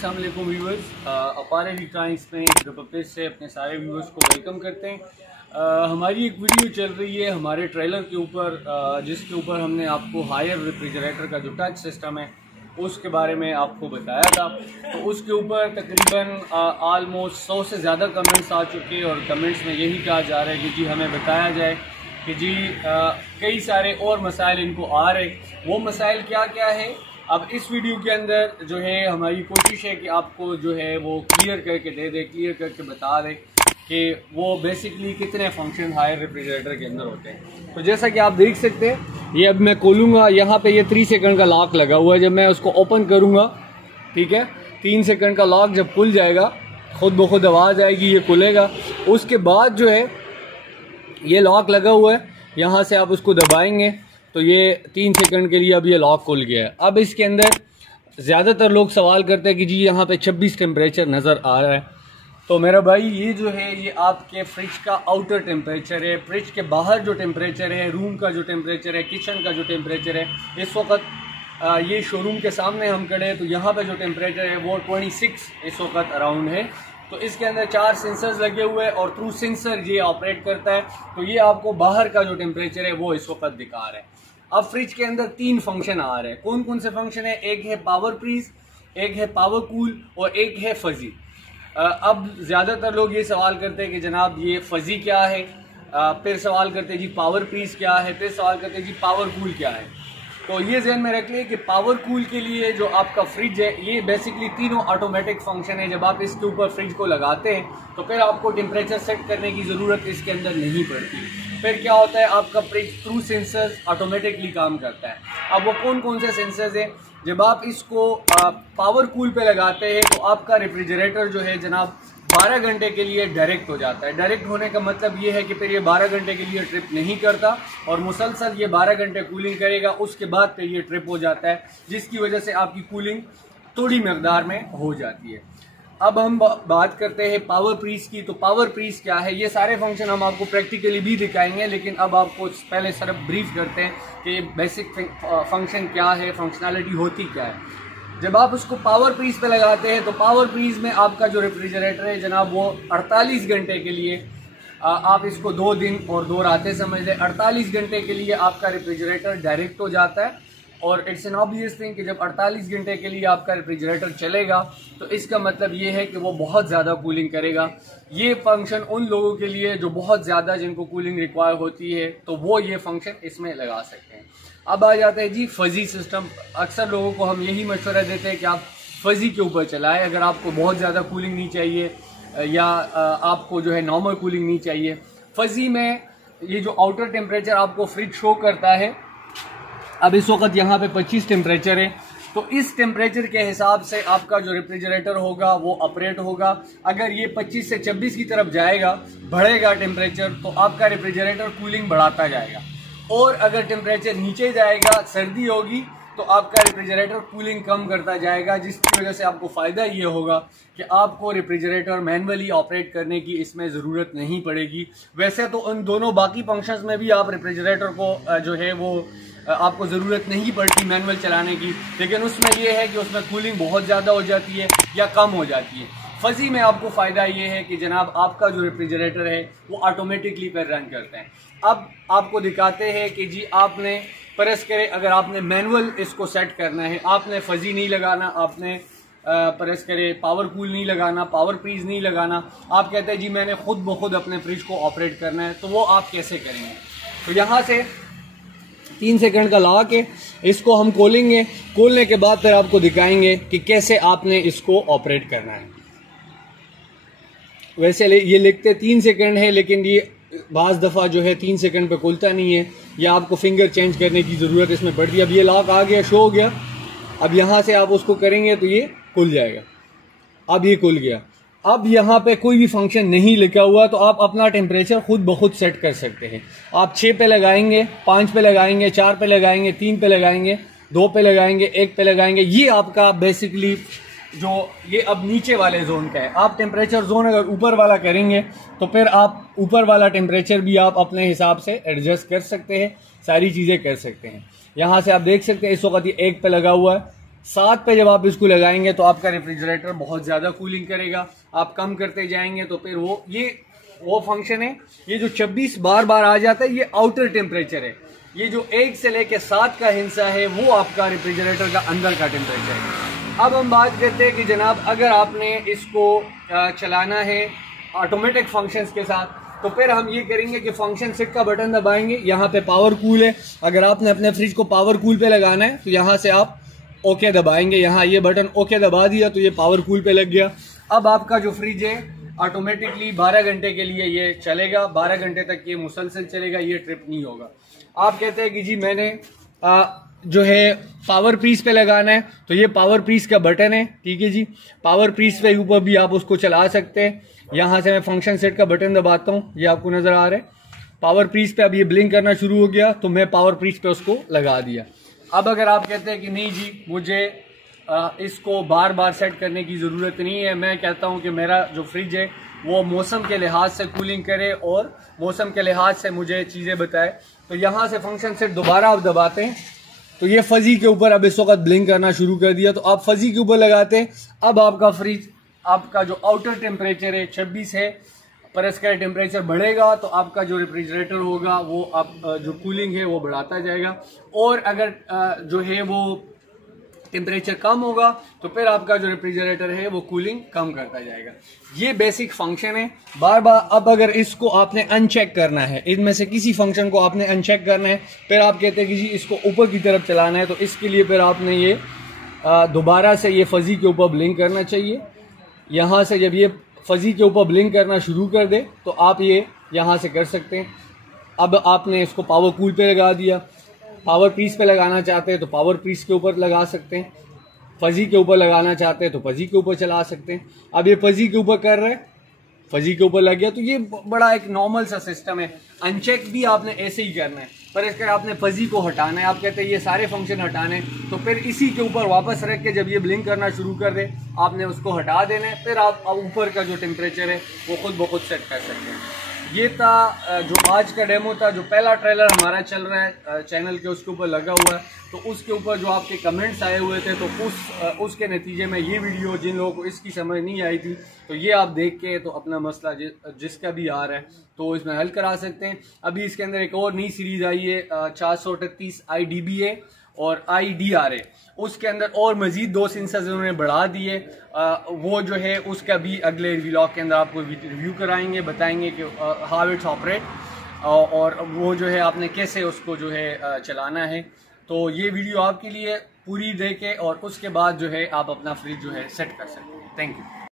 अस्सलाम वालेकुम व्यूअर्स, अपार इलेक्ट्रॉनिक्स में रिपब्लिक से अपने सारे व्यूअर्स को वेलकम करते हैं। हमारी एक वीडियो चल रही है हमारे ट्रेलर के ऊपर, जिसके ऊपर हमने आपको हायर रेफ्रिजरेटर का जो टच सिस्टम है उसके बारे में आपको बताया था। तो उसके ऊपर तकरीबन आलमोस्ट 100 से ज़्यादा कमेंट्स आ चुके हैं और कमेंट्स में यही कहा जा रहा है कि जी हमें बताया जाए कि जी कई सारे और मसाइल इनको आ रहे, वो मसाइल क्या क्या है। अब इस वीडियो के अंदर जो है हमारी कोशिश है कि आपको जो है वो क्लियर करके दे दे, क्लियर करके बता दे कि वो बेसिकली कितने फंक्शन हायर रेफ्रिजरेटर के अंदर होते हैं। तो जैसा कि आप देख सकते हैं, ये अब मैं खोलूँगा, यहाँ पे ये 3 सेकंड का लॉक लगा हुआ है। जब मैं उसको ओपन करूँगा, ठीक है, 3 सेकंड का लॉक जब खुल जाएगा, खुद ब खुद आवाज़ आएगी, ये खुलेगा। उसके बाद जो है ये लॉक लगा हुआ है, यहाँ से आप उसको दबाएंगे तो ये 3 सेकंड के लिए अब ये लॉक खुल गया है। अब इसके अंदर ज़्यादातर लोग सवाल करते हैं कि जी यहाँ पे 26 टेम्परेचर नज़र आ रहा है। तो मेरा भाई ये जो है ये आपके फ्रिज का आउटर टेम्परेचर है। फ्रिज के बाहर जो टेम्परेचर है, रूम का जो टेम्परेचर है, किचन का जो टेम्परेचर है, इस वक्त ये शोरूम के सामने हम खड़े हैं तो यहाँ पे जो टेम्परेचर है वो 26 इस वक्त अराउंड है। तो इसके अंदर 4 सेंसर्स लगे हुए हैं और थ्रू सेंसर ये ऑपरेट करता है। तो ये आपको बाहर का जो टेम्परेचर है वो इस वक्त दिखा रहा है। अब फ्रिज के अंदर 3 फंक्शन आ रहे हैं। कौन कौन से फंक्शन है? एक है पावर फ्रीज, एक है पावर कूल और एक है फजी। अब ज़्यादातर लोग ये सवाल करते हैं कि जनाब ये फजी क्या है, फिर सवाल करते हैं जी पावर फ्रीज क्या है, फिर सवाल करते हैं जी पावर कूल क्या है। तो ये ज़हन में रख लें कि पावर कूल के लिए जो आपका फ्रिज है ये बेसिकली तीनों ऑटोमेटिक फंक्शन है। जब आप इसके ऊपर फ्रिज को लगाते हैं तो फिर आपको टेम्परेचर सेट करने की ज़रूरत इसके अंदर नहीं पड़ती। फिर क्या होता है, आपका फ्रिज थ्रू सेंसर्स ऑटोमेटिकली काम करता है। अब वो कौन कौन से सेंसर्स हैं? जब आप इसको पावर कूल पे लगाते हैं तो आपका रेफ्रिजरेटर जो है जनाब 12 घंटे के लिए डायरेक्ट हो जाता है। डायरेक्ट होने का मतलब ये है कि फिर ये 12 घंटे के लिए ट्रिप नहीं करता और मुसलसल ये 12 घंटे कूलिंग करेगा, उसके बाद फिर ये ट्रिप हो जाता है, जिसकी वजह से आपकी कूलिंग थोड़ी मकदार में हो जाती है। अब हम बात करते हैं पावर फ्रीज की। तो पावर फ्रीज क्या है? ये सारे फंक्शन हम आपको प्रैक्टिकली भी दिखाएंगे, लेकिन अब आपको पहले सिर्फ ब्रीफ करते हैं कि बेसिक फंक्शन क्या है, फंक्शनैलिटी होती क्या है। जब आप उसको पावर फ्रीज पे लगाते हैं तो पावर फ्रीज में आपका जो रेफ्रिजरेटर है जनाब वो 48 घंटे के लिए, आप इसको 2 दिन और 2 रातें समझ लें, 48 घंटे के लिए आपका रेफ्रिजरेटर डायरेक्ट हो जाता है। और इट्स एन ऑब्वियस थिंग कि जब 48 घंटे के लिए आपका रेफ्रिजरेटर चलेगा तो इसका मतलब ये है कि वो बहुत ज़्यादा कूलिंग करेगा। ये फंक्शन उन लोगों के लिए जो बहुत ज़्यादा जिनको कूलिंग रिक्वायर होती है तो वो ये फंक्शन इसमें लगा सकते हैं। अब आ जाता है जी फजी सिस्टम। अक्सर लोगों को हम यही मशवरा देते हैं कि आप फजी के ऊपर चलाएं अगर आपको बहुत ज़्यादा कूलिंग नहीं चाहिए या आपको जो है नॉर्मल कूलिंग नहीं चाहिए। फजी में ये जो आउटर टेम्परेचर आपको फ्रिज शो करता है, अब इस वक्त यहाँ पे 25 टेम्परेचर है, तो इस टेम्परेचर के हिसाब से आपका जो रेफ्रिजरेटर होगा वो ऑपरेट होगा। अगर ये 25 से 26 की तरफ जाएगा, बढ़ेगा टेम्परेचर, तो आपका रेफ्रिजरेटर कूलिंग बढ़ाता जाएगा। और अगर टेम्परेचर नीचे जाएगा, सर्दी होगी, तो आपका रेफ्रिजरेटर कूलिंग कम करता जाएगा, जिसकी वजह से आपको फ़ायदा ये होगा कि आपको रेफ्रिजरेटर मैनुअली ऑपरेट करने की इसमें ज़रूरत नहीं पड़ेगी। वैसे तो उन दोनों बाकी फंक्शंस में भी आप रेफ्रिजरेटर को जो है वो आपको ज़रूरत नहीं पड़ती मैनुअल चलाने की, लेकिन उसमें ये है कि उसमें कूलिंग बहुत ज़्यादा हो जाती है या कम हो जाती है। फजी में आपको फ़ायदा ये है कि जनाब आपका जो रेफ्रिजरेटर है वो ऑटोमेटिकली पर रन करते हैं। अब आपको दिखाते हैं कि जी आपने प्रेस करे, अगर आपने मैनुअल इसको सेट करना है, आपने फजी नहीं लगाना, आपने प्रेस करे पावर कूल नहीं लगाना, पावर फ्रीज नहीं लगाना, आप कहते हैं जी मैंने खुद ब खुद अपने फ्रिज को ऑपरेट करना है, तो वो आप कैसे करेंगे? तो यहाँ से 3 सेकंड का लॉक है, इसको हम खोलेंगे, खोलने के बाद फिर आपको दिखाएंगे कि कैसे आपने इसको ऑपरेट करना है। वैसे ये लिखते 3 सेकंड है, लेकिन ये बाज़ दफ़ा जो है 3 सेकंड पे खुलता नहीं है, या आपको फिंगर चेंज करने की ज़रूरत इसमें पड़ती है। अब ये लॉक आ गया, शो हो गया, अब यहाँ से आप उसको करेंगे तो ये खुल जाएगा। अब ये खुल गया। अब यहाँ पे कोई भी फंक्शन नहीं लिखा हुआ, तो आप अपना टेम्परेचर खुद ब खुद सेट कर सकते हैं। आप 6 पे लगाएंगे, 5 पे लगाएंगे, 4 पे लगाएंगे, 3 पे लगाएंगे, 2 पे लगाएंगे, 1 पे लगाएंगे। ये आपका बेसिकली जो ये अब नीचे वाले जोन का है। आप टेम्परेचर जोन अगर ऊपर वाला करेंगे तो फिर आप ऊपर वाला टेम्परेचर भी आप अपने हिसाब से एडजस्ट कर सकते हैं, सारी चीज़ें कर सकते हैं। यहाँ से आप देख सकते हैं इस वक्त ये 1 पे लगा हुआ है, 7 पे जब आप इसको लगाएंगे तो आपका रेफ्रिजरेटर बहुत ज़्यादा कूलिंग करेगा। आप कम करते जाएंगे तो फिर वो फंक्शन है। ये जो 26 बार बार आ जाता है, ये आउटर टेम्परेचर है। ये जो 1 से लेके 7 का हिस्सा है वो आपका रेफ्रिजरेटर का अंदर का टेम्परेचर है। अब हम बात करते हैं कि जनाब अगर आपने इसको चलाना है ऑटोमेटिक फंक्शंस के साथ, तो फिर हम ये करेंगे कि फंक्शन सेट का बटन दबाएंगे। यहाँ पे पावर कूल है, अगर आपने अपने फ्रिज को पावर कूल पे लगाना है तो यहाँ से आप ओके दबाएंगे। यहाँ ये बटन ओके दबा दिया तो ये पावर कूल पे लग गया। अब आपका जो फ्रिज है ऑटोमेटिकली 12 घंटे के लिए ये चलेगा। 12 घंटे तक ये मुसलसल चलेगा, ये ट्रिप नहीं होगा। आप कहते हैं कि जी मैंने जो है पावर पीस पे लगाना है, तो ये पावर पीस का बटन है, ठीक है जी। पावर पीस पे ऊपर भी आप उसको चला सकते हैं। यहाँ से मैं फंक्शन सेट का बटन दबाता हूँ, ये आपको नजर आ रहा है। पावर पीस पे अब ये ब्लिंक करना शुरू हो गया तो मैं पावर पीस पे उसको लगा दिया। अब अगर आप कहते हैं कि नहीं जी मुझे इसको बार बार सेट करने की ज़रूरत नहीं है, मैं कहता हूँ कि मेरा जो फ्रिज है वो मौसम के लिहाज से कूलिंग करे और मौसम के लिहाज से मुझे चीज़ें बताए, तो यहाँ से फंक्शन सेट दोबारा आप दबाते हैं तो ये फजी के ऊपर अब इस वक्त ब्लिंक करना शुरू कर दिया। तो आप फजी के ऊपर लगाते हैं, अब आपका फ्रिज, आपका जो आउटर टेम्परेचर है 26 है, पर इसका टेम्परेचर बढ़ेगा तो आपका जो रेफ्रिजरेटर होगा वो आप जो कूलिंग है वो बढ़ाता जाएगा। और अगर जो है वो टेम्परेचर कम होगा तो फिर आपका जो रेफ्रिजरेटर है वो कूलिंग कम करता जाएगा। ये बेसिक फंक्शन है। बार बार अब अगर इसको आपने अनचेक करना है, इनमें से किसी फंक्शन को आपने अनचेक करना है, फिर आप कहते हैं कि जी इसको ऊपर की तरफ चलाना है, तो इसके लिए फिर आपने ये दोबारा से ये फजी के ऊपर ब्लिंक करना चाहिए। यहाँ से जब ये फजी के ऊपर ब्लिंक करना शुरू कर दे तो आप ये यहाँ से कर सकते हैं। अब आपने इसको पावर कूल पे लगा दिया, पावर पीस पे लगाना चाहते हैं तो पावर पीस के ऊपर लगा सकते हैं, फजी के ऊपर लगाना चाहते हैं तो फजी के ऊपर चला सकते हैं। अब ये फजी के ऊपर कर रहे हैं, फजी के ऊपर लग गया, तो ये बड़ा एक नॉर्मल सा सिस्टम है। अनचेक भी आपने ऐसे ही करना है, पर इसके आपने फजी को हटाना है। आप कहते हैं ये सारे फंक्शन हटाने हैं, तो फिर इसी के ऊपर वापस रख के जब ये ब्लिंक करना शुरू कर दे आपने उसको हटा देना है, फिर आप ऊपर का जो टेम्परेचर है वो खुद ब खुद सेट कर सकते हैं। ये था जो आज का डेमो था, जो पहला ट्रेलर हमारा चल रहा है चैनल के, उसके ऊपर लगा हुआ है। तो उसके ऊपर जो आपके कमेंट्स आए हुए थे, तो उसके नतीजे में ये वीडियो, जिन लोगों को इसकी समझ नहीं आई थी, तो ये आप देख के तो अपना मसला जिसका भी आ रहा है तो इसमें हल करा सकते हैं। अभी इसके अंदर एक और नई सीरीज आई है 438 IDBA और IDRA, उसके अंदर और मजीद 2 सेंसर्स उन्होंने बढ़ा दिए। वो जो है उसका भी अगले व्लॉग के अंदर आपको रिव्यू कराएंगे, बताएंगे कि हाउ इट्स ऑपरेट, और वो जो है आपने कैसे उसको जो है चलाना है। तो ये वीडियो आपके लिए पूरी देखें और उसके बाद जो है आप अपना फ्रिज जो है सेट कर सकते हैं। Thank you.